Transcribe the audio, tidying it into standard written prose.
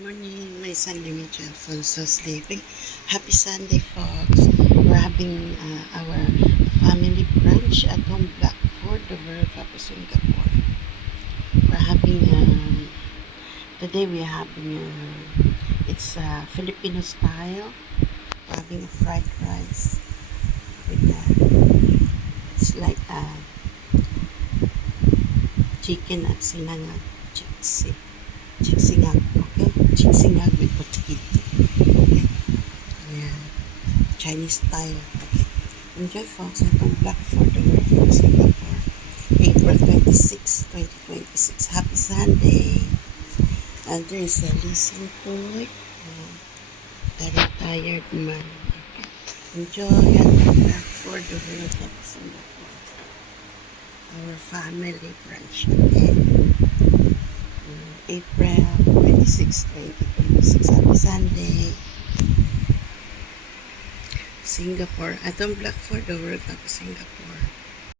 Morning, my son Dimitri Alfonso sleeping. Happy Sunday, folks. We're having our family brunch at home Blackboard, the World Cup of Singapore. We're having today we're having it's Filipino style. We're having a fried rice with it's like chicken at sinangag, chiksingag, okay? Chiksingag with potato, okay? Yeah, Chinese style, okay? Enjoy, folks, at on Blackford, the World Cup of Singapore, April 26, 2026. Happy Sunday. And there's a leasing boy, very tired man. Okay. Enjoy at Blackford, the World Cup of Singapore. Our family brunch, okay? April 26, 2026. Happy Sunday. Singapore. At on Blackford, the World Cup of Singapore.